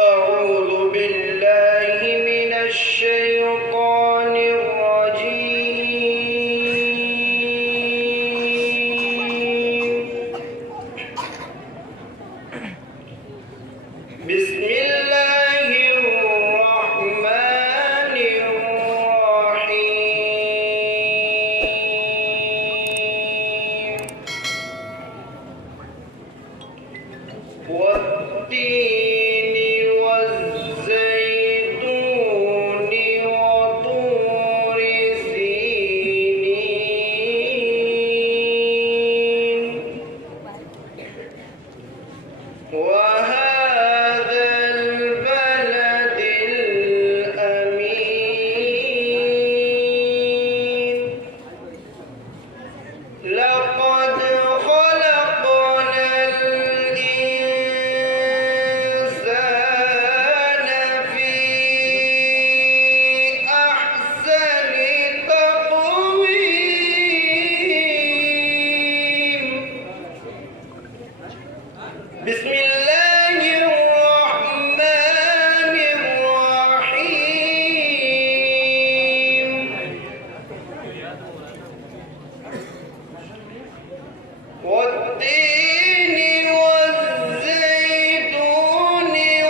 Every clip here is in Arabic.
أعوذ بالله من الشيطان الرجيم. بسم الله الرحمن الرحيم. والتين والزيتون وطور سينين وهذا البلد الأمين. لقد خلقنا الإنسان في أحسن تقويم. بسم الله الرحمن الرحيم. والتين والزيتون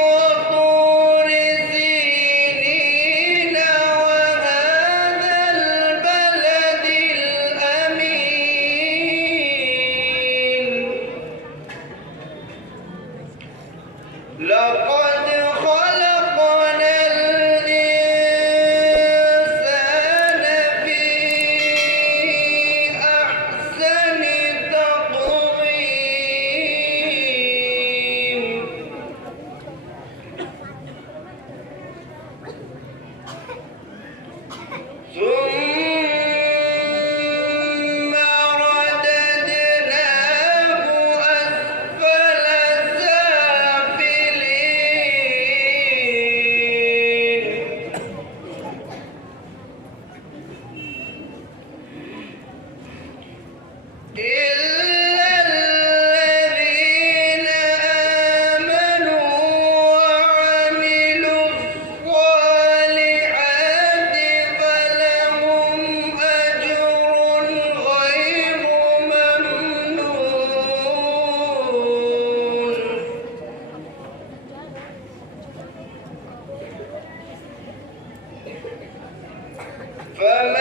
وطور سينين وهذا البلد الأمين. لقد خلقنا الإنسان في أحسن تقويم. ثم رددناه أسفل سافلين. إلا الذين آمنوا وعملوا الصالحات فلهم أجر غير ممنون. فمن